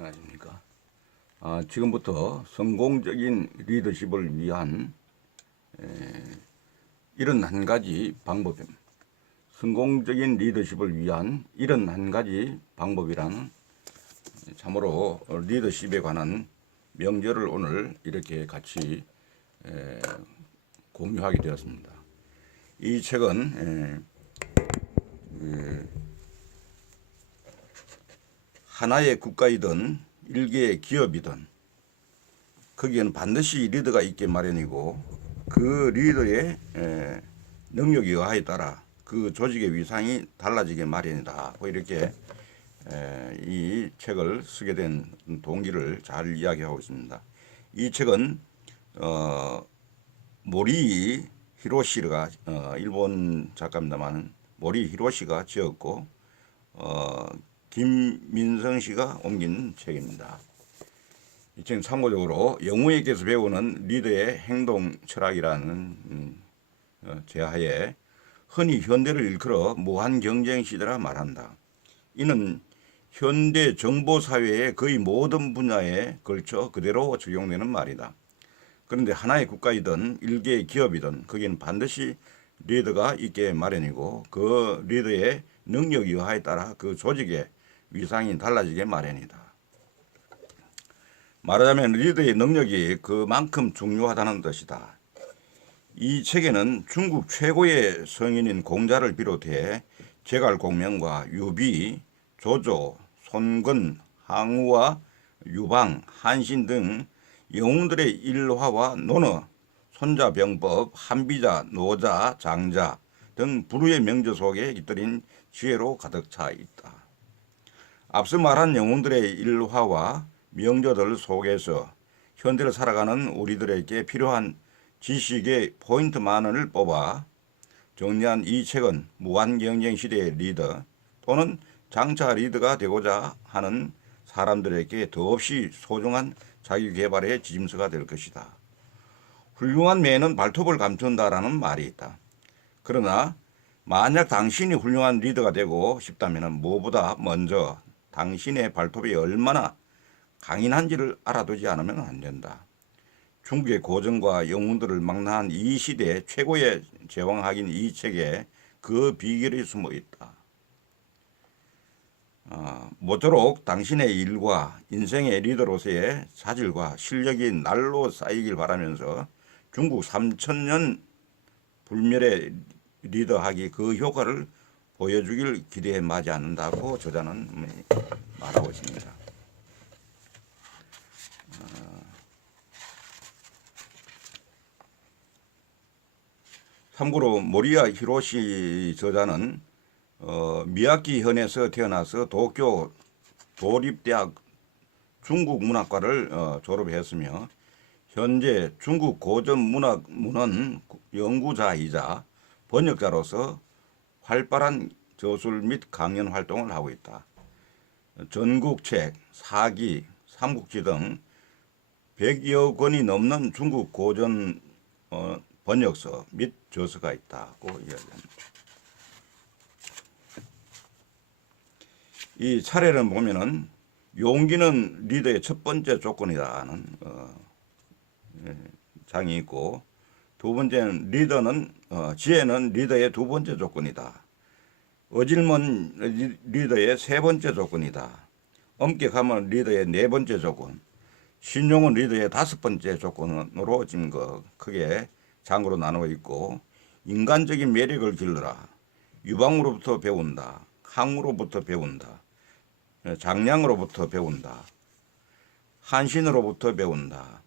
안녕하십니까. 지금부터 성공적인 리더십을 위한 71가지 방법입니다. 성공적인 리더십을 위한 71가지 방법이라는 참으로 리더십에 관한 명제를 오늘 이렇게 같이 공유하게 되었습니다. 이 책은 하나의 국가이든 일개의 기업이든 거기에는 반드시 리더가 있게 마련이고 그 리더의 능력에 의하에 따라 그 조직의 위상이 달라지게 마련이다. 이렇게 이 책을 쓰게 된 동기를 잘 이야기하고 있습니다. 이 책은 모리 히로시가 일본 작가입니다만 모리 히로시가 지었고 김민성 씨가 옮긴 책입니다. 이 책은 참고적으로 영우에게서 배우는 리더의 행동 철학이라는 제하에 흔히 현대를 일컬어 무한 경쟁 시대라 말한다. 이는 현대 정보 사회의 거의 모든 분야에 걸쳐 그대로 적용되는 말이다. 그런데 하나의 국가이든 일개의 기업이든 거기는 반드시 리더가 있게 마련이고 그 리더의 능력 여하에 따라 그 조직의 위상이 달라지게 마련이다. 말하자면 리더의 능력이 그만큼 중요하다는 뜻이다. 이 책에는 중국 최고의 성인인 공자를 비롯해 제갈공명과 유비, 조조, 손근, 항우와 유방, 한신 등 영웅들의 일화와 논어, 손자병법, 한비자, 노자, 장자 등 불후의 명저 속에 깃들인 지혜로 가득 차 있다. 앞서 말한 영웅들의 일화와 명저들 속에서 현대를 살아가는 우리들에게 필요한 지식의 포인트만을 뽑아 정리한 이 책은 무한경쟁 시대의 리더 또는 장차 리더가 되고자 하는 사람들에게 더없이 소중한 자기개발의 지침서가 될 것이다. 훌륭한 매는 발톱을 감춘다라는 말이 있다. 그러나 만약 당신이 훌륭한 리더가 되고 싶다면 무엇보다 먼저 당신의 발톱이 얼마나 강인한지를 알아두지 않으면 안 된다. 중국의 고전과 영웅들을 망라한 이 시대의 최고의 제왕학인 이 책에 그 비결이 숨어 있다. 모쪼록 당신의 일과 인생의 리더로서의 자질과 실력이 날로 쌓이길 바라면서 중국 3000년 불멸의 리더학이 그 효과를 보여주길 기대해 마지 않는다고 저자는 말하고 있습니다. 참고로 모리야 히로시 저자는 미야키 현에서 태어나서 도쿄 도립대학 중국문학과를 졸업했으며 현재 중국 고전문학문헌 연구자이자 번역자로서 활발한 저술 및 강연 활동을 하고 있다. 전국책, 사기, 삼국지 등 100여 권이 넘는 중국 고전 번역서 및 저서가 있다고 이야기합니다. 이 차례를 보면은 용기는 리더의 첫 번째 조건이라는 장이 있고 두 번째는 지혜는 리더의 두 번째 조건이다. 어질문 리더의 세 번째 조건이다. 엄격함은 리더의 네 번째 조건, 신용은 리더의 다섯 번째 조건으로 지금 크게 장으로 나누어 있고 인간적인 매력을 길러라. 유방으로부터 배운다. 항우로부터 배운다. 장량으로부터 배운다. 한신으로부터 배운다.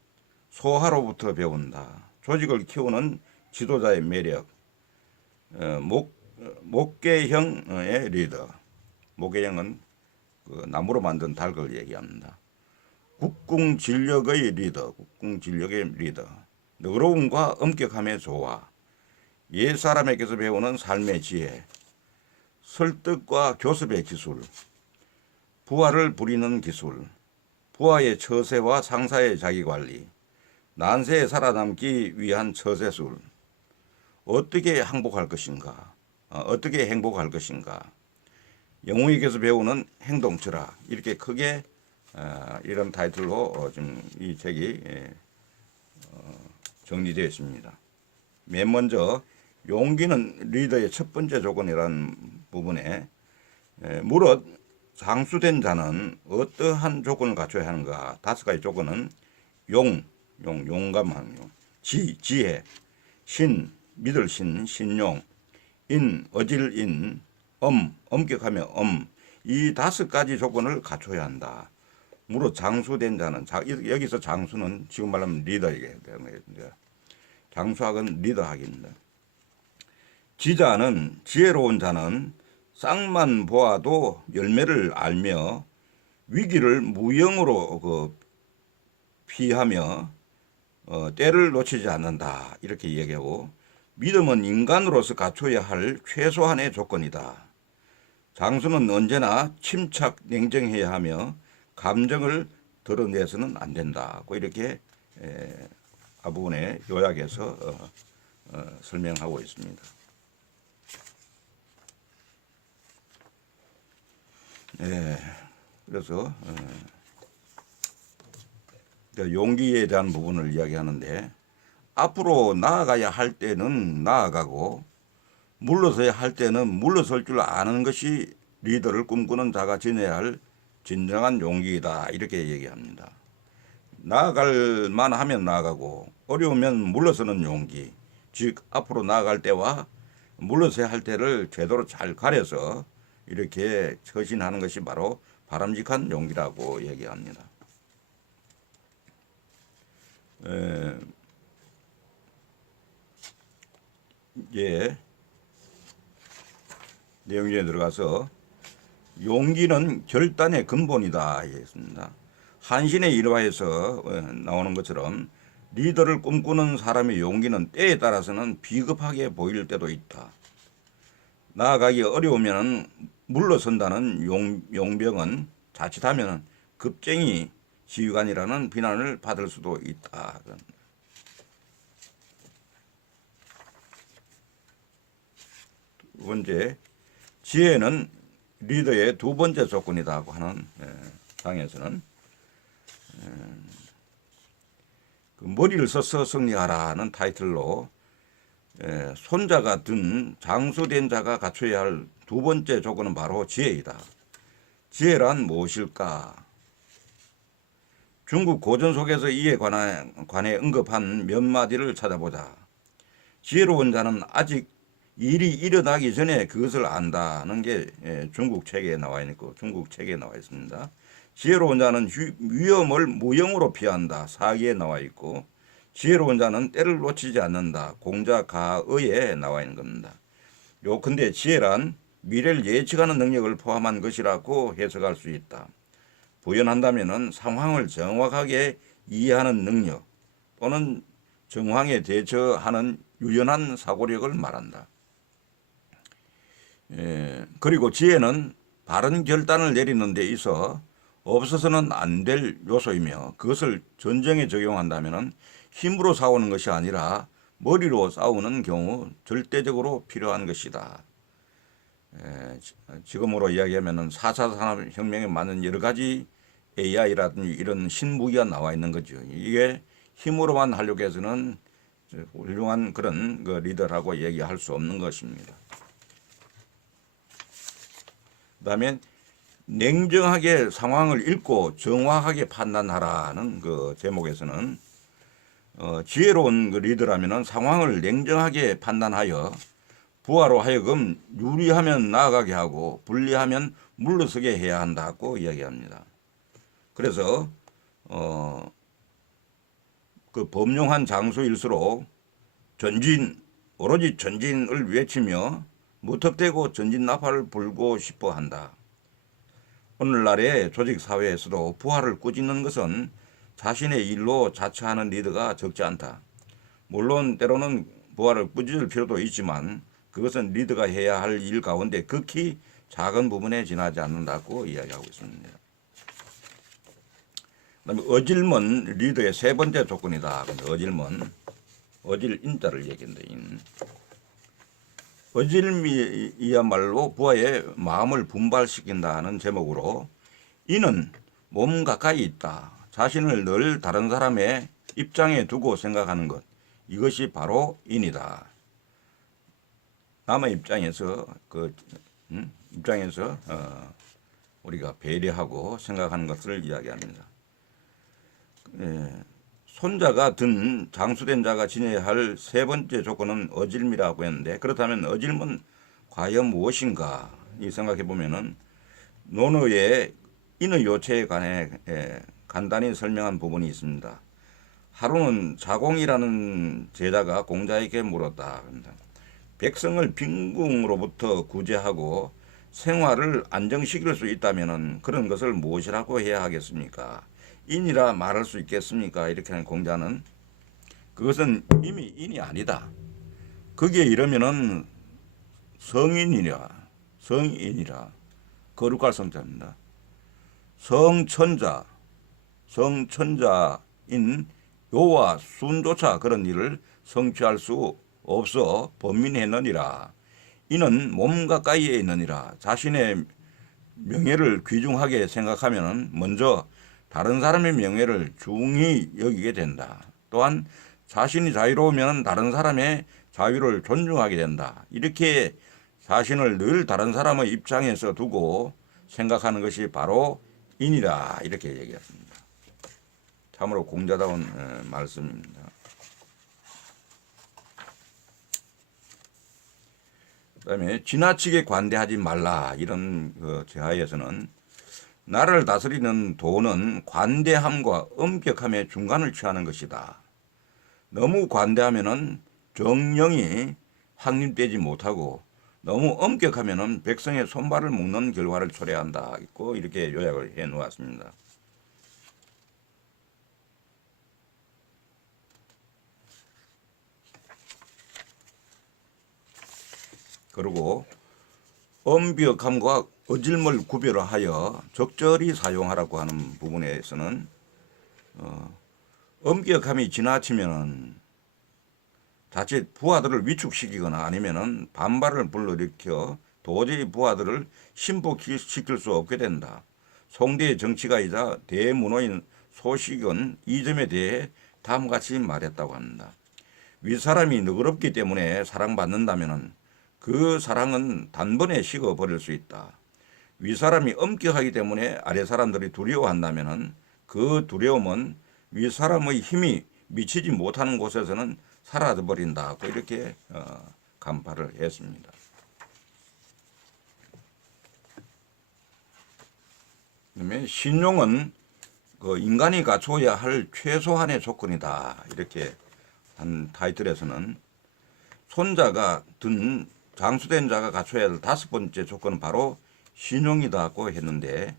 소하로부터 배운다. 조직을 키우는 지도자의 매력. 목계형의 리더. 목계형은 나무로 만든 닭을 얘기합니다. 국궁진력의 리더. 국궁진력의 리더. 너그러움과 엄격함의 조화. 옛사람에게서 배우는 삶의 지혜. 설득과 교습의 기술. 부하를 부리는 기술. 부하의 처세와 상사의 자기관리. 난세에 살아남기 위한 처세술. 어떻게 항복할 것인가? 어떻게 행복할 것인가? 영웅에게서 배우는 행동 철학. 이렇게 크게 이런 타이틀로 지금 이 책이 정리되어 있습니다. 맨 먼저 용기는 리더의 첫 번째 조건이라는 부분에 무릇 장수된 자는 어떠한 조건을 갖춰야 하는가. 5가지 조건은 용감한 용, 지혜, 신, 믿을 신, 신용, 어질인, 엄격하며 이 5가지 조건을 갖춰야 한다. 무릇 장수된 자는, 여기서 장수는 지금 말하면 리더에게 되는 거예요. 장수학은 리더학입니다. 지자는, 지혜로운 자는 싹만 보아도 열매를 알며 위기를 무형으로 피하며 때를 놓치지 않는다. 이렇게 얘기하고, 믿음은 인간으로서 갖춰야 할 최소한의 조건이다. 장수는 언제나 침착 냉정해야 하며 감정을 드러내서는 안 된다고 이렇게 앞부분에 요약해서 설명하고 있습니다. 그래서 용기에 대한 부분을 이야기하는데, 앞으로 나아가야 할 때는 나아가고 물러서야 할 때는 물러설 줄 아는 것이 리더를 꿈꾸는 자가 지녀야 할 진정한 용기이다. 이렇게 얘기합니다. 나아갈 만하면 나아가고 어려우면 물러서는 용기, 즉 앞으로 나아갈 때와 물러서야 할 때를 제대로 잘 가려서 이렇게 처신하는 것이 바로 바람직한 용기라고 얘기합니다. 이제 내용에 들어가서 용기는 결단의 근본이다 했습니다. 한신의 일화에서 나오는 것처럼 리더를 꿈꾸는 사람의 용기는 때에 따라서는 비겁하게 보일 때도 있다. 나아가기 어려우면 물러선다는 용병은 자칫하면 급쟁이 지휘관이라는 비난을 받을 수도 있다. 두 번째, 지혜는 리더의 두 번째 조건이라고 하는 장에서는 그 머리를 써서 승리하라는 타이틀로 손자가 든 장수된 자가 갖춰야 할 두 번째 조건은 바로 지혜이다. 지혜란 무엇일까? 중국 고전 속에서 이에 관해 언급한 몇 마디를 찾아보자. 지혜로운 자는 아직 일이 일어나기 전에 그것을 안다는 게 중국 책에 나와 있고 중국 책에 나와 있습니다. 지혜로운 자는 위험을 무형으로 피한다. 사기에 나와 있고, 지혜로운 자는 때를 놓치지 않는다. 공자가의에 나와 있는 겁니다. 근데 지혜란 미래를 예측하는 능력을 포함한 것이라고 해석할 수 있다. 부연한다면은 상황을 정확하게 이해하는 능력 또는 정황에 대처하는 유연한 사고력을 말한다. 그리고 지혜는 바른 결단을 내리는 데 있어 없어서는 안 될 요소이며, 그것을 전쟁에 적용한다면 힘으로 싸우는 것이 아니라 머리로 싸우는 경우 절대적으로 필요한 것이다. 지금으로 이야기하면 4차 산업혁명에 맞는 여러 가지 AI라든지 이런 신무기가 나와 있는 거죠. 이게 힘으로만 하려고 해서는 훌륭한 그런 리더라고 얘기할 수 없는 것입니다. 그 다음에 냉정하게 상황을 읽고 정확하게 판단하라는 그 제목에서는 지혜로운 리더라면 상황을 냉정하게 판단하여 부하로 하여금 유리하면 나아가게 하고 불리하면 물러서게 해야 한다고 이야기합니다. 그래서 그 범용한 장소일수록 오로지 전진을 외치며 무턱대고 전진 나팔을 불고 싶어 한다. 오늘날의 조직 사회에서도 부하를 꾸짖는 것은 자신의 일로 자처하는 리더가 적지 않다. 물론 때로는 부하를 꾸짖을 필요도 있지만 그것은 리더가 해야 할 일 가운데 극히 작은 부분에 지나지 않는다고 이야기하고 있습니다. 그다음에 어질문 리더의 세 번째 조건이다. 어질인자를 얘기한다. 어질미야말로 부하의 마음을 분발시킨다는 제목으로, 이는 몸 가까이 있다. 자신을 늘 다른 사람의 입장에 두고 생각하는 것. 이것이 바로 인이다. 남의 입장에서 입장에서 우리가 배려하고 생각하는 것을 이야기합니다. 손자가 든 장수된 자가 지녀야 할 세 번째 조건은 어질미라고 했는데, 그렇다면 어질은 과연 무엇인가 이 생각해 보면은 논어의 인의 요체에 관해 간단히 설명한 부분이 있습니다. 하루는 자공이라는 제자가 공자에게 물었다. 백성을 빈궁으로부터 구제하고 생활을 안정시킬 수 있다면 그런 것을 무엇이라고 해야 하겠습니까? 인이라 말할 수 있겠습니까? 이렇게 하는 공자는 그것은 이미 인이 아니다. 거기에 이르면은 성인이라 거룩할 성자입니다. 성천자인 요와 순조차 그런 일을 성취할 수 없어 번민했느니라. 이는 몸 가까이에 있느니라. 자신의 명예를 귀중하게 생각하면 먼저 다른 사람의 명예를 중히 여기게 된다. 또한 자신이 자유로우면 다른 사람의 자유를 존중하게 된다. 이렇게 자신을 늘 다른 사람의 입장에서 두고 생각하는 것이 바로 인이다. 이렇게 얘기했습니다. 참으로 공자다운 말씀입니다. 그다음에 지나치게 관대하지 말라. 이런 제하에서는 나라를 다스리는 도는 관대함과 엄격함의 중간을 취하는 것이다. 너무 관대하면은 정령이 확립되지 못하고 너무 엄격하면은 백성의 손발을 묶는 결과를 초래한다. 있고 이렇게 요약을 해 놓았습니다. 그리고 엄격함과 어질물 구별하여 적절히 사용하라고 하는 부분에서는 엄격함이 지나치면은 자칫 부하들을 위축시키거나 아니면은 반발을 불러일으켜 도저히 부하들을 신복시킬 수 없게 된다. 송대의 정치가이자 대문호인 소식은 이 점에 대해 다음과 같이 말했다고 합니다. 윗사람이 너그럽기 때문에 사랑받는다면은 그 사랑은 단번에 식어버릴 수 있다. 윗사람이 엄격하기 때문에 아랫사람들이 두려워한다면 그 두려움은 윗사람의 힘이 미치지 못하는 곳에서는 사라져버린다고 이렇게 간파를 했습니다. 그다음에 신용은 그 인간이 갖춰야 할 최소한의 조건이다. 이렇게 한 타이틀에서는 손자가 든 장수된 자가 갖춰야 할 다섯 번째 조건은 바로 신용이다고 했는데,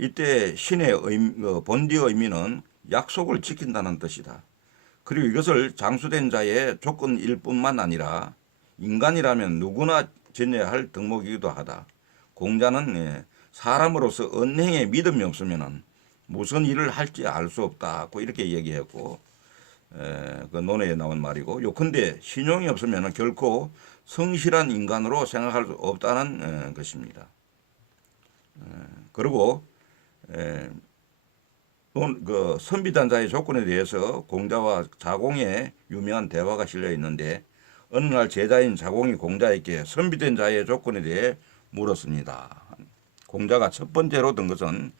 이때 신의 본디 의미는 약속을 지킨다는 뜻이다. 그리고 이것을 장수된 자의 조건일 뿐만 아니라 인간이라면 누구나 지녀야 할 덕목이기도 하다. 공자는 사람으로서 언행에 믿음이 없으면 무슨 일을 할지 알 수 없다고 이렇게 얘기했고, 그 논어에 나온 말이고, 요컨대 신용이 없으면 결코 성실한 인간으로 생각할 수 없다는 것입니다. 그리고 그 선비단자의 조건에 대해서 공자와 자공의 유명한 대화가 실려 있는데, 어느 날 제자인 자공이 공자에게 선비된 자의 조건에 대해 물었습니다. 공자가 첫 번째로 든 것은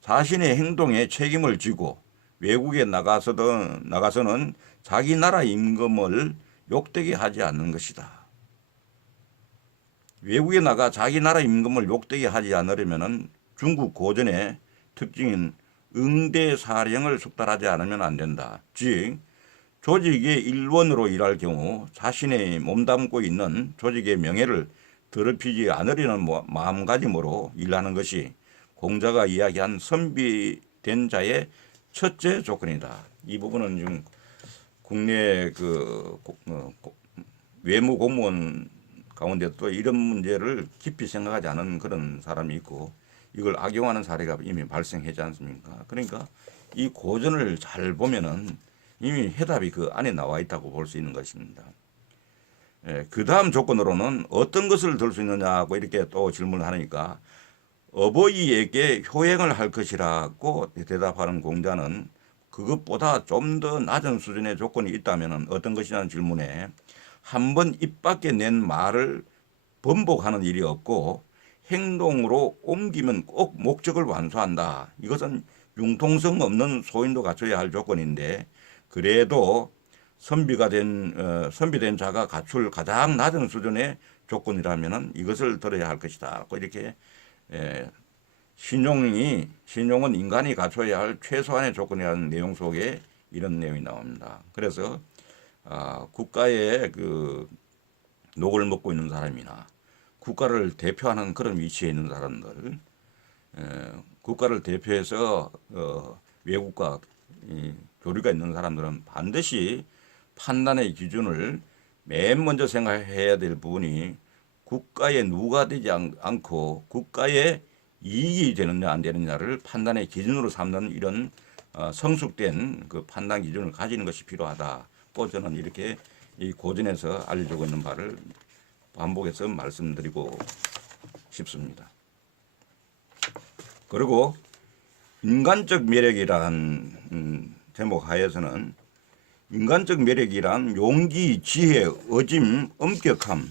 자신의 행동에 책임을 지고 외국에 나가서는 자기 나라 임금을 욕되게 하지 않는 것이다. 외국에 나가 자기 나라 임금을 욕되게 하지 않으려면 중국 고전의 특징인 응대사령을 숙달하지 않으면 안 된다. 즉 조직의 일원으로 일할 경우 자신의 몸담고 있는 조직의 명예를 더럽히지 않으려는 마음가짐으로 일하는 것이 공자가 이야기한 선비된 자의 첫째 조건이다. 이 부분은 지금 국내 외무 공무원 가운데도 이런 문제를 깊이 생각하지 않은 그런 사람이 있고, 이걸 악용하는 사례가 이미 발생하지 않습니까? 그러니까 이 고전을 잘 보면은 이미 해답이 그 안에 나와 있다고 볼 수 있는 것입니다. 그 다음 조건으로는 어떤 것을 들 수 있느냐고 이렇게 또 질문을 하니까, 어버이에게 효행을 할 것이라고 대답하는 공자는 그것보다 좀 더 낮은 수준의 조건이 있다면 어떤 것이냐는 질문에 한 번 입 밖에 낸 말을 번복하는 일이 없고 행동으로 옮기면 꼭 목적을 완수한다. 이것은 융통성 없는 소인도 갖춰야 할 조건인데 그래도 선비된 자가 갖출 가장 낮은 수준의 조건이라면 이것을 들어야 할 것이다. 이렇게 신용은 인간이 갖춰야 할 최소한의 조건이라는 내용 속에 이런 내용이 나옵니다. 그래서 국가의 그 녹을 먹고 있는 사람이나 국가를 대표하는 그런 위치에 있는 사람들, 국가를 대표해서 외국과 교류가 있는 사람들은 반드시 판단의 기준을 맨 먼저 생각해야 될 부분이 국가에 누가 되지 않고 국가에 이익이 되느냐 안 되느냐를 판단의 기준으로 삼는 이런 성숙된 그 판단 기준을 가지는 것이 필요하다고 저는 이렇게 이 고전에서 알려주고 있는 바를 반복해서 말씀드리고 싶습니다. 그리고 인간적 매력이라는 제목 하에서는 인간적 매력이란 용기, 지혜, 어짐, 엄격함,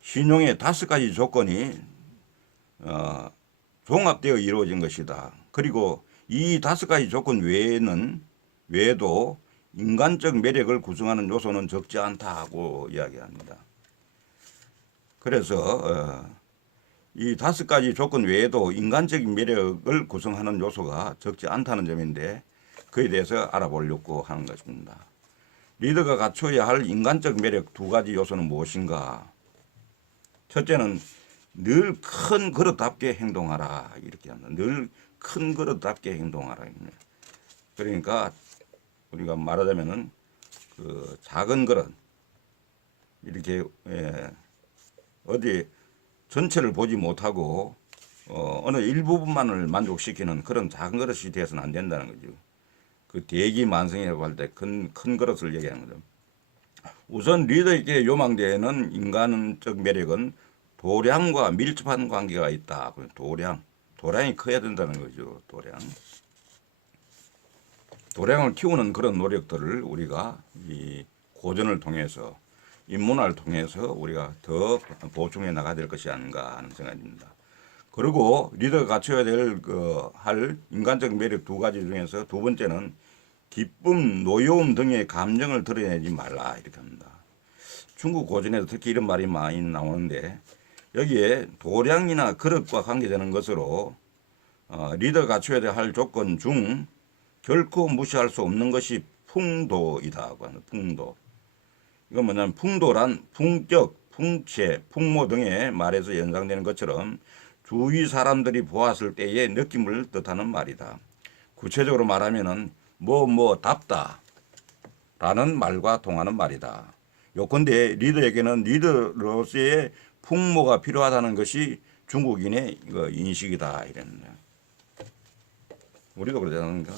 신용의 5가지 조건이 종합되어 이루어진 것이다. 그리고 이 5가지 조건 외에도 인간적 매력을 구성하는 요소는 적지 않다고 이야기합니다. 그래서 이 5가지 조건 외에도 인간적인 매력을 구성하는 요소가 적지 않다는 점인데 그에 대해서 알아보려고 하는 것입니다. 리더가 갖춰야 할 인간적 매력 2가지 요소는 무엇인가? 첫째는 늘 큰 그릇답게 행동하라 이렇게 합니다. 늘 큰 그릇답게 행동하라. 그러니까 우리가 말하자면은 그 작은 그릇 이렇게 어디 전체를 보지 못하고 어느 일부분만을 만족시키는 그런 작은 그릇이 되어서는 안 된다는 거죠. 그 대기만성이라고 할 때 큰 그릇을 얘기하는 거죠. 우선 리더에게 요망되는 인간적 매력은 도량과 밀접한 관계가 있다. 도량이 커야 된다는 거죠. 도량을 키우는 그런 노력들을 우리가 이 고전을 통해서 인문화를 통해서 우리가 더 보충해 나가야 될 것이 아닌가 하는 생각입니다. 그리고 리더가 갖춰야 할 인간적 매력 2가지 중에서 2번째는 기쁨, 노여움 등의 감정을 드러내지 말라 이렇게 합니다. 중국 고전에도 특히 이런 말이 많이 나오는데 여기에 도량이나 그릇과 관계되는 것으로 리더가 갖춰야 할 조건 중 결코 무시할 수 없는 것이 풍도이다. 풍도. 이건 뭐냐면 풍도란 품격, 풍채, 풍모 등의 말에서 연상되는 것처럼 주위 사람들이 보았을 때의 느낌을 뜻하는 말이다. 구체적으로 말하면은 답다 라는 말과 통하는 말이다. 요컨대 리더에게는 리더로서의 풍모가 필요하다는 것이 중국인의 인식이다 이랬는데 우리도 그러지 않는가?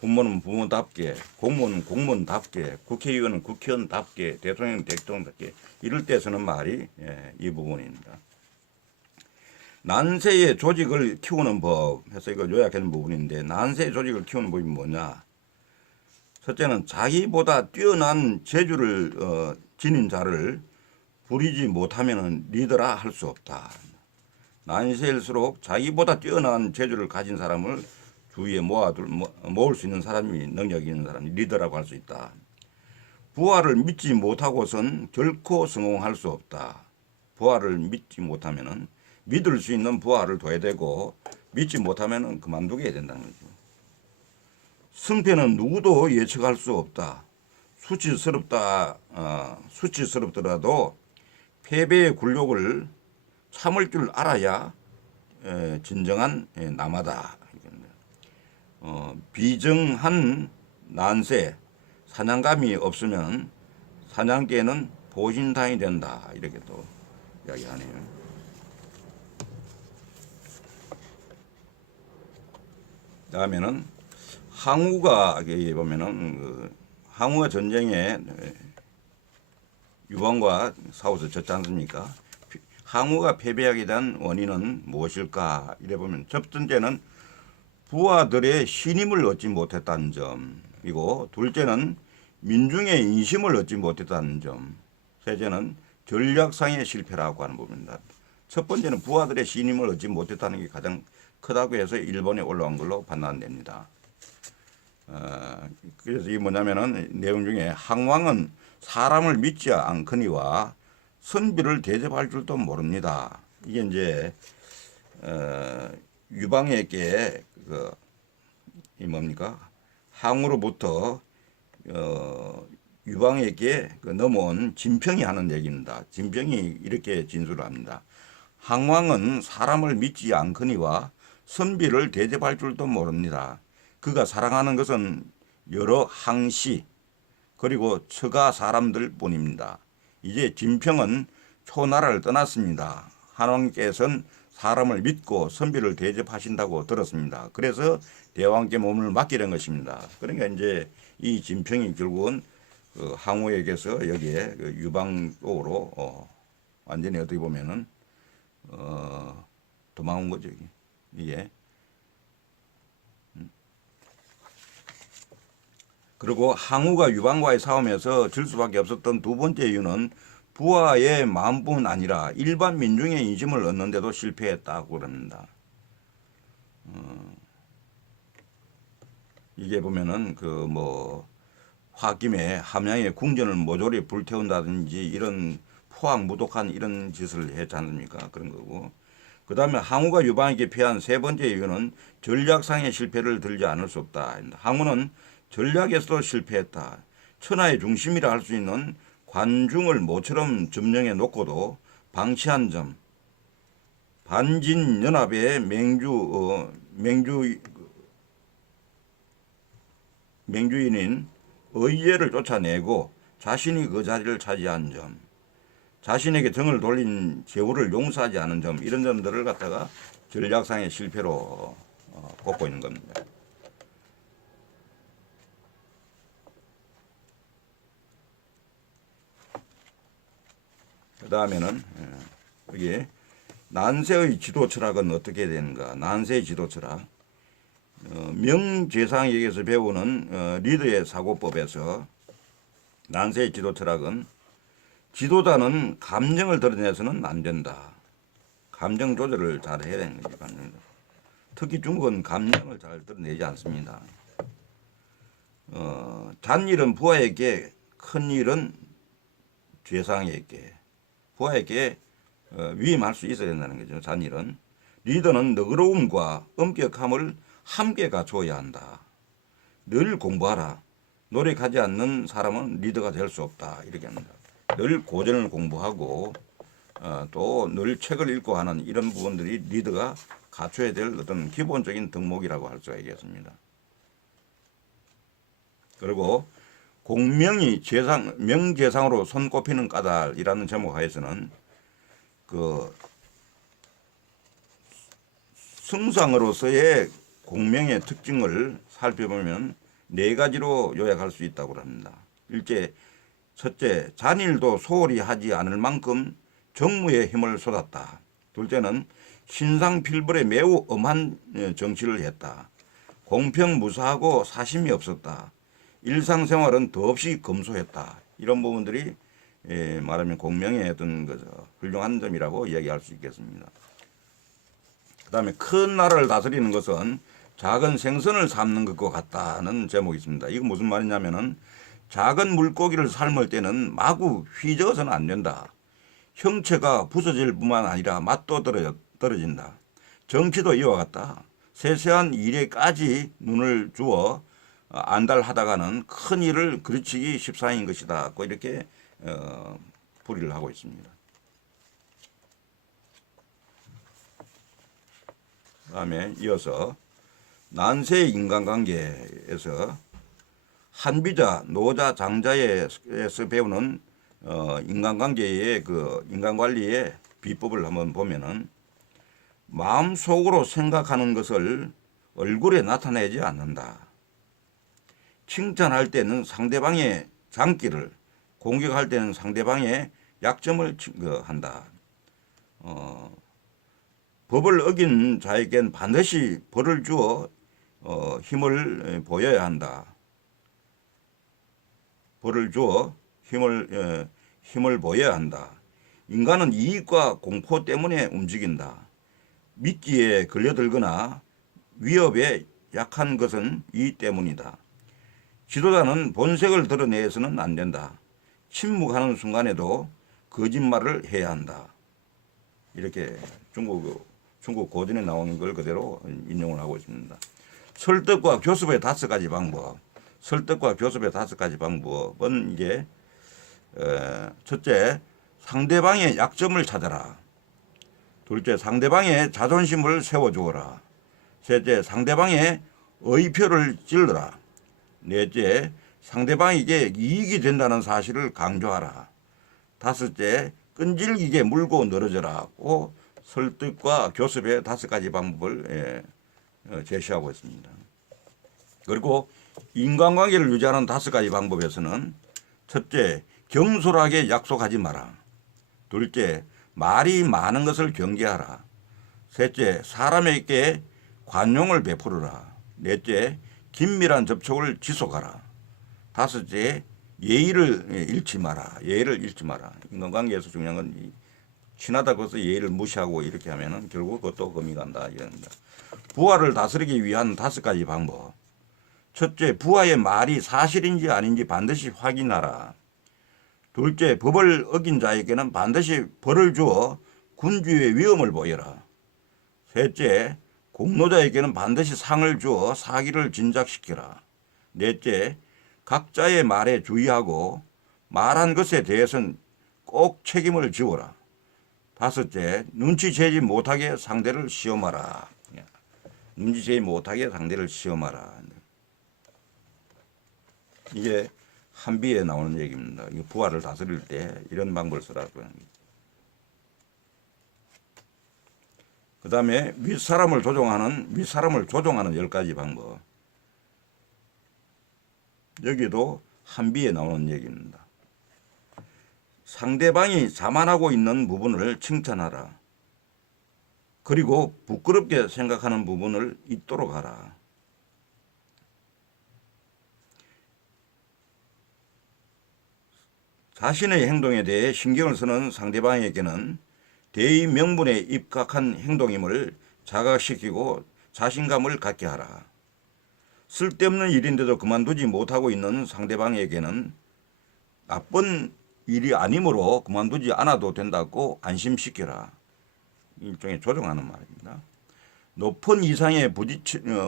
부모는 부모답게, 공무원은 공무원답게, 국회의원은 국회의원답게, 대통령은 대통령답게 이럴 때 쓰는 말이 이 부분입니다. 난세의 조직을 키우는 법 해서 이거 요약하는 부분인데 난세의 조직을 키우는 법이 뭐냐? 첫째는 자기보다 뛰어난 재주를 지닌 자를 부리지 못하면 리더라 할 수 없다. 난세일수록 자기보다 뛰어난 재주를 가진 사람을 주위에 모을 수 있는 사람이 능력이 있는 사람이 리더라고 할 수 있다. 부하를 믿지 못하고선 결코 성공할 수 없다. 부하를 믿지 못하면은 믿을 수 있는 부하를 둬야 되고 믿지 못하면은 그만두게 해야 된다는 거죠. 승패는 누구도 예측할 수 없다. 수치스럽더라도 패배의 굴욕을 참을 줄 알아야 진정한 남하다. 비정한 난세, 사냥감이 없으면 사냥개는 보신당이 된다. 이렇게 또 이야기하네요. 다음에는 항우가 보면은 항우가 전쟁에 유방과 싸워서 졌지 않습니까? 항우가 패배하게 된 원인은 무엇일까? 이래 보면 첫 번째는 부하들의 신임을 얻지 못했다는 점이고, 둘째는 민중의 인심을 얻지 못했다는 점, 셋째는 전략상의 실패라고 하는 부분입니다. 첫 번째는 부하들의 신임을 얻지 못했다는 게 가장 크다고 해서 일본에 올라온 걸로 판단됩니다. 그래서 이게 뭐냐면은 내용 중에 항왕은 사람을 믿지 않거니와 선비를 대접할 줄도 모릅니다. 이게 이제 유방에게 이 뭡니까? 항우로부터 유방에게 넘어온 진평이 하는 얘기입니다. 진평이 이렇게 진술을 합니다. 항왕은 사람을 믿지 않거니와 선비를 대접할 줄도 모릅니다. 그가 사랑하는 것은 여러 항시 그리고 처가 사람들 뿐입니다. 이제 진평은 초나라를 떠났습니다. 한왕께서는 사람을 믿고 선비를 대접하신다고 들었습니다. 그래서 대왕께 몸을 맡기는 것입니다. 그러니까 이제 이 진평이 결국은 항우에게서 여기에 유방 쪽으로 완전히 어떻게 보면은 도망온 거죠. 이게. 그리고 항우가 유방과의 싸움에서 질 수밖에 없었던 두 번째 이유는 부하의 마음뿐 아니라 일반 민중의 인심을 얻는데도 실패했다고 그럽니다. 이게 보면은 화김에 함양의 궁전을 모조리 불태운다든지 이런 포악무독한 이런 짓을 했지 않습니까? 그런 거고. 그 다음에 항우가 유방에게 패한 세 번째 이유는 전략상의 실패를 들지 않을 수 없다. 항우는 전략에서도 실패했다. 천하의 중심이라 할 수 있는 관중을 모처럼 점령해 놓고도 방치한 점. 반진연합의 맹주인인 의예를 쫓아내고 자신이 그 자리를 차지한 점. 자신에게 등을 돌린 제후를 용서하지 않은 점, 이런 점들을 갖다가 전략상의 실패로 꼽고 있는 겁니다. 그 다음에는 여기 난세의 지도 철학은 어떻게 되는가? 난세의 지도 철학. 명재상에게서 배우는 리더의 사고법에서 난세의 지도 철학은 지도자는 감정을 드러내서는 안 된다. 감정 조절을 잘 해야 되는 거죠. 특히 중국은 감정을 잘 드러내지 않습니다. 잔일은 부하에게, 큰일은 죄상에게, 부하에게 위임할 수 있어야 된다는 거죠. 잔일은. 리더는 너그러움과 엄격함을 함께 갖추어야 한다. 늘 공부하라. 노력하지 않는 사람은 리더가 될 수 없다. 이렇게 합니다. 늘 고전을 공부하고 또 늘 책을 읽고 하는 이런 부분들이 리더가 갖춰야 될 어떤 기본적인 덕목이라고 할 수가 있겠습니다. 그리고 공명이 명재상으로 손꼽히는 까닭이라는 제목 하에서는 승상으로서의 공명의 특징을 살펴보면 네 가지로 요약할 수 있다고 합니다. 첫째, 잔일도 소홀히 하지 않을 만큼 정무에 힘을 쏟았다. 둘째는 신상필벌에 매우 엄한 정치를 했다. 공평무사하고 사심이 없었다. 일상생활은 더없이 검소했다. 이런 부분들이 말하면 공명의 어떤 훌륭한 점이라고 이야기할 수 있겠습니다. 그 다음에 큰 나라를 다스리는 것은 작은 생선을 삶는 것과 같다는 제목이 있습니다. 이거 무슨 말이냐면은 작은 물고기를 삶을 때는 마구 휘저어서는 안 된다. 형체가 부서질 뿐만 아니라 맛도 떨어진다. 정치도 이와 같다. 세세한 일에까지 눈을 주어 안달하다가는 큰 일을 그르치기 십상인 것이다. 이렇게 풀이를 하고 있습니다. 그 다음에 이어서 난세의 인간관계에서 한비자, 노자, 장자에서 배우는 인간관계의 인간관리의 비법을 한번 보면은 마음속으로 생각하는 것을 얼굴에 나타내지 않는다. 칭찬할 때는 상대방의 장기를, 공격할 때는 상대방의 약점을 한다. 법을 어긴 자에겐 반드시 벌을 주어 힘을 보여야 한다. 벌을 주어 힘을 보여야 한다. 인간은 이익과 공포 때문에 움직인다. 미끼에 걸려들거나 위협에 약한 것은 이 때문이다. 지도자는 본색을 드러내서는 안 된다. 침묵하는 순간에도 거짓말을 해야 한다. 이렇게 중국 고전에 나오는 걸 그대로 인용을 하고 있습니다. 설득과 교섭의 5가지 방법. 설득과 교섭의 5가지 방법은 이게 첫째, 상대방의 약점을 찾아라. 둘째, 상대방의 자존심을 세워주어라. 셋째, 상대방의 의표를 찔러라. 넷째, 상대방에게 이익이 된다는 사실을 강조하라. 다섯째, 끈질기게 물고 늘어져라고 설득과 교섭의 5가지 방법을 제시하고 있습니다. 그리고 인간관계를 유지하는 5가지 방법에서는 첫째, 경솔하게 약속하지 마라. 둘째, 말이 많은 것을 경계하라. 셋째, 사람에게 관용을 베풀어라. 넷째, 긴밀한 접촉을 지속하라. 다섯째, 예의를 잃지 마라. 예의를 잃지 마라. 인간관계에서 중요한 건 친하다고 해서 예의를 무시하고 이렇게 하면은 결국 그것도 금이 간다. 이런다. 부하를 다스리기 위한 5가지 방법. 첫째, 부하의 말이 사실인지 아닌지 반드시 확인하라. 둘째, 법을 어긴 자에게는 반드시 벌을 주어 군주의 위험을 보여라. 셋째, 공로자에게는 반드시 상을 주어 사기를 진작시켜라. 넷째, 각자의 말에 주의하고 말한 것에 대해서는 꼭 책임을 지어라. 다섯째, 눈치채지 못하게 상대를 시험하라. 눈치채지 못하게 상대를 시험하라. 이게 한비에 나오는 얘기입니다. 부하를 다스릴 때 이런 방법을 쓰라고 하는 거죠. 그 다음에 윗사람을 조종하는 10가지 방법. 여기도 한비에 나오는 얘기입니다. 상대방이 자만하고 있는 부분을 칭찬하라. 그리고 부끄럽게 생각하는 부분을 잊도록 하라. 자신의 행동에 대해 신경을 쓰는 상대방에게는 대의 명분에 입각한 행동임을 자각시키고 자신감을 갖게 하라. 쓸데없는 일인데도 그만두지 못하고 있는 상대방에게는 나쁜 일이 아니므로 그만두지 않아도 된다고 안심시켜라. 일종의 조정하는 말입니다. 높은 이상의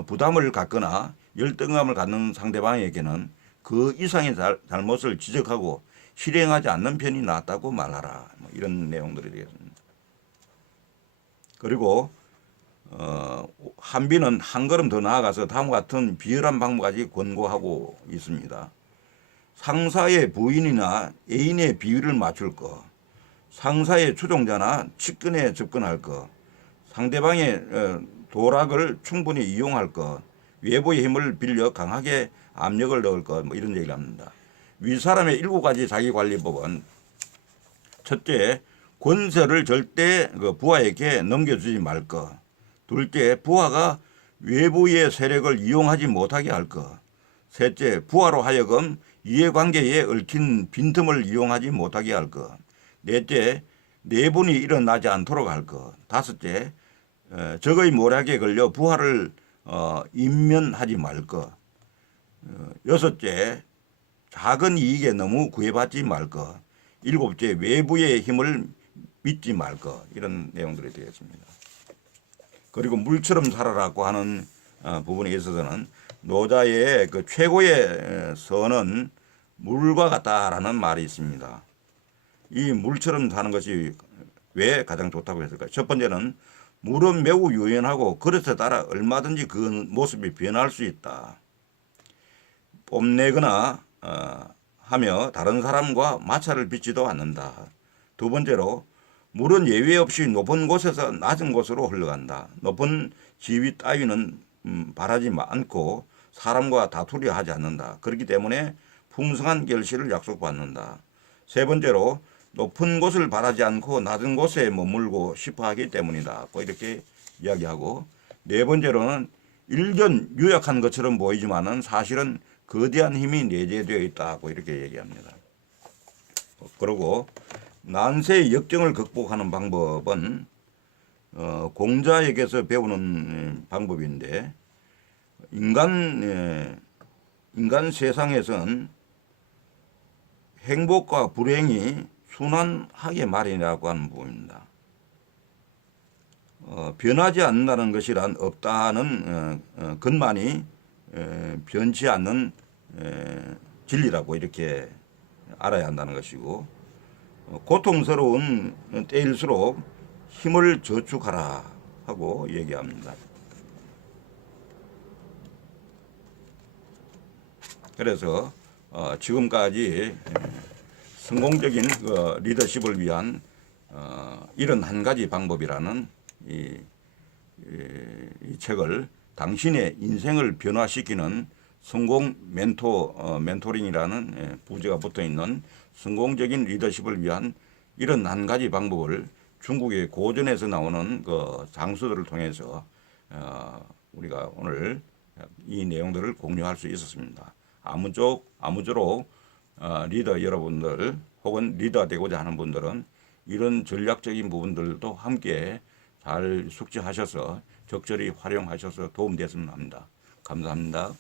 부담을 갖거나 열등감을 갖는 상대방에게는 그 이상의 잘못을 지적하고 실행하지 않는 편이 낫다고 말하라. 이런 내용들이 되겠습니다. 그리고 한비는 한 걸음 더 나아가서 다음과 같은 비열한 방법까지 권고하고 있습니다. 상사의 부인이나 애인의 비위를 맞출 것, 상사의 추종자나 측근에 접근할 것, 상대방의 도락을 충분히 이용할 것, 외부의 힘을 빌려 강하게 압력을 넣을 것, 이런 얘기를 합니다. 윗사람의 7가지 자기관리법은 첫째, 권세를 절대 부하에게 넘겨주지 말 것. 둘째, 부하가 외부의 세력을 이용하지 못하게 할 것. 셋째, 부하로 하여금 이해관계에 얽힌 빈틈을 이용하지 못하게 할 것. 넷째, 내분이 일어나지 않도록 할 것. 다섯째, 적의 모략에 걸려 부하를 인면하지 말 것. 여섯째, 작은 이익에 너무 구애받지 말 것. 일곱째, 외부의 힘을 믿지 말 것. 이런 내용들이 되겠습니다. 그리고 물처럼 살아라고 하는 부분에 있어서는 노자의 그 최고의 선은 물과 같다라는 말이 있습니다. 이 물처럼 사는 것이 왜 가장 좋다고 했을까요? 첫 번째는 물은 매우 유연하고 그릇에 따라 얼마든지 그 모습이 변할 수 있다. 뽐내거나 하며 다른 사람과 마찰을 빚지도 않는다. 두 번째로 물은 예외 없이 높은 곳에서 낮은 곳으로 흘러간다. 높은 지위 따위는 바라지 않고 사람과 다투려 하지 않는다. 그렇기 때문에 풍성한 결실을 약속받는다. 세 번째로 높은 곳을 바라지 않고 낮은 곳에 머물고 싶어 하기 때문이다. 이렇게 이야기하고, 네 번째로는 일견 유약한 것처럼 보이지만은 사실은 거대한 힘이 내재되어 있다고 이렇게 얘기합니다. 그리고 난세의 역정을 극복하는 방법은 공자에게서 배우는 방법인데, 인간 세상에선 행복과 불행이 순환하게 마련이라고 하는 부분입니다. 변하지 않는다는 것이란 없다는 것만이 변치 않는 진리라고 이렇게 알아야 한다는 것이고, 고통스러운 때일수록 힘을 저축하라 하고 얘기합니다. 그래서 지금까지 성공적인 리더십을 위한 이런 한 가지 방법이라는 이 책을 당신의 인생을 변화시키는 성공 멘토링이라는 부제가 붙어 있는 성공적인 리더십을 위한 이런 한 가지 방법을 중국의 고전에서 나오는 그 장수들을 통해서 우리가 오늘 이 내용들을 공유할 수 있었습니다. 아무쪼록 리더 여러분들 혹은 리더 되고자 하는 분들은 이런 전략적인 부분들도 함께 잘 숙지하셔서 적절히 활용하셔서 도움됐으면 합니다. 감사합니다.